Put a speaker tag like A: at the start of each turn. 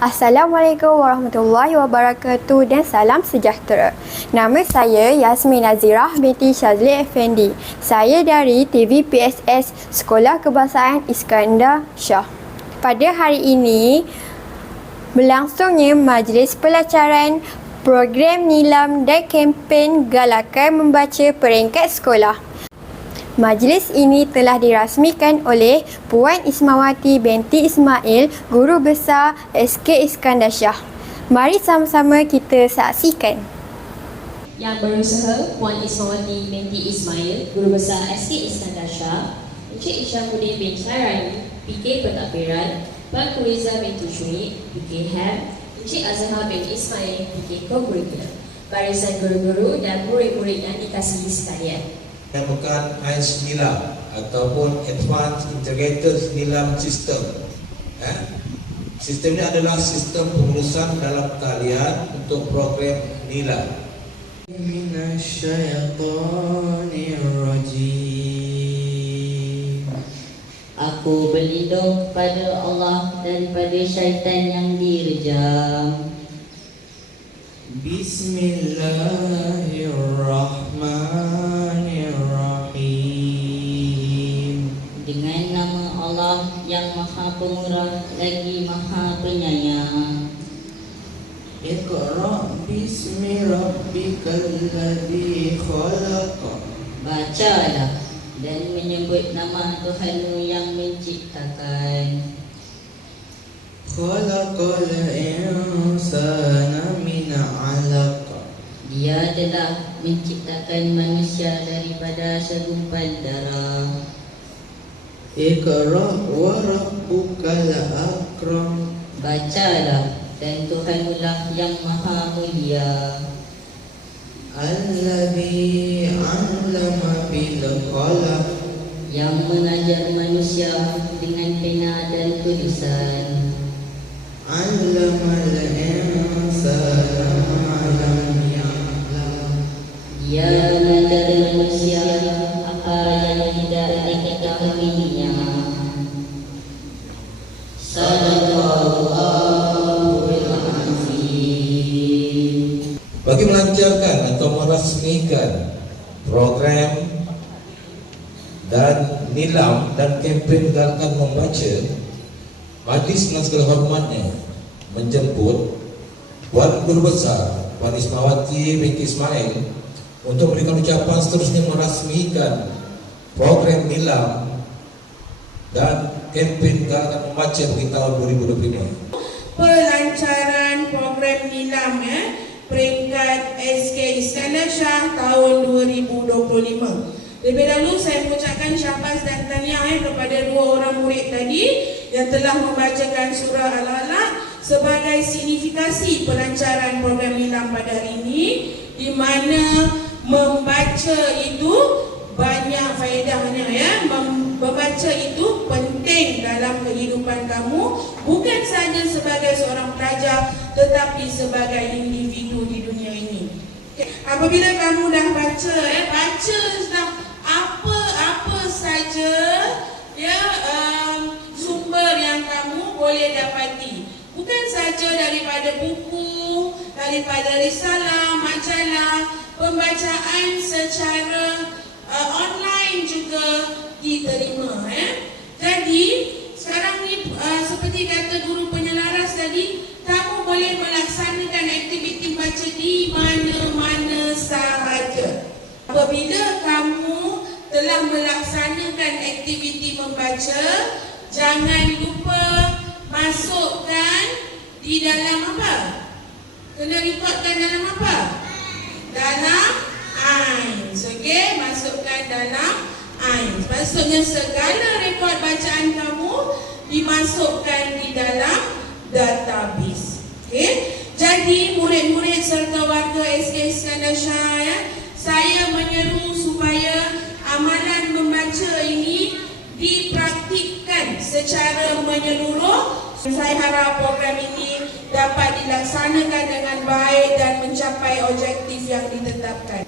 A: Assalamualaikum warahmatullahi wabarakatuh dan salam sejahtera. Nama saya Yasmin Nazirah binti Syazli Effendi. Saya dari TV PSS Sekolah Kebangsaan Iskandar Shah. Pada hari ini, berlangsungnya majlis pelacaran program nilam dan kempen galakan membaca peringkat sekolah. Majlis ini telah dirasmikan oleh Puan Ismawati binti Ismail, Guru Besar SK Iskandar Shah. Mari sama-sama kita saksikan.
B: Yang berusaha Puan Ismawati binti Ismail, Guru Besar SK Iskandar Shah, Encik Isyamuddin bin Syairani, PK Pentadbiran, Puan Kuriza binti Syuib, PK HAM, Encik Azhar bin Ismail, PK Co-Curriculum, barisan guru-guru dan murid-murid yang dikasihi sekalian
C: yang bukan AIS Nilam ataupun Advanced Integrated Nilam System. Eh? Sistem ini adalah sistem pengurusan dalam talian untuk program Nilam.
B: Aku berlindung kepada Allah daripada syaitan yang direjam.
C: Bismillahirrahmanirrahim.
B: Dengan nama Allah yang maha pemurah lagi maha penyayang.
C: Iqra bismi rabbikal ladzi khalaq.
B: Bacalah dan menyebut nama Tuhanmu yang menciptakan.
C: Khalaqal insana min 'alaq.
B: Dia telah menciptakan manusia daripada segumpal darah.
C: Iqra wa rabbukal akram.
B: Bacalah dan Tuhanmu lah yang maha mulia.
C: Alladzi 'allama bil qalam.
B: Yang mengajar manusia dengan pena dan tulisan.
C: 'Allamal insana ma lam ya'lam.
B: Dia mengajar manusia apa yang tidak diketahuinya. Sallallahu alaihi
C: Bagi melancarkan atau merasmikan program dan nilam dan kempen gerakan membaca Majlis dengan segala hormatnya menjemput Puan Guru Besar Puan Ismawati binti Ismail untuk memberikan ucapan seterusnya merasmikan program nilam dan kempen gerakan membaca bagi tahun 2025.
D: pelancaran program nilam ya peringkat SK Iskandar Shah tahun 2025. Lebih dahulu saya mengucapkan syabas dan tahniah eh, kepada dua orang murid tadi yang telah membacakan surah Al-Alaq sebagai signifikasi pelancaran program nilam pada hari ini di mana membaca itu banyak faedahnya ya Mem- membaca itu penting dalam kehidupan kamu bukan saja sebagai seorang pelajar tetapi sebagai individu di dunia ini okay. Apabila kamu dah baca eh baca tentang apa-apa saja ya um, sumber yang kamu boleh dapati bukan saja daripada buku daripada risalah majalah pembacaan secara uh, online juga diterima eh. Jadi sekarang ni uh, seperti kata guru penyelaras tadi, kamu boleh melaksanakan aktiviti baca di sahaja. Apabila kamu telah melaksanakan aktiviti membaca, jangan lupa masukkan di dalam apa? Kena rekodkan dalam apa? Dalam AINS. Okey, masukkan dalam AINS. Maksudnya segala rekod bacaan kamu dimasukkan di dalam database. Okey. Jadi murid-murid serta warga SK Iskandar Shah ya, saya menyeru supaya amalan membaca ini dipraktikkan secara menyeluruh. Saya harap program ini dapat dilaksanakan dengan baik dan mencapai objektif yang ditetapkan.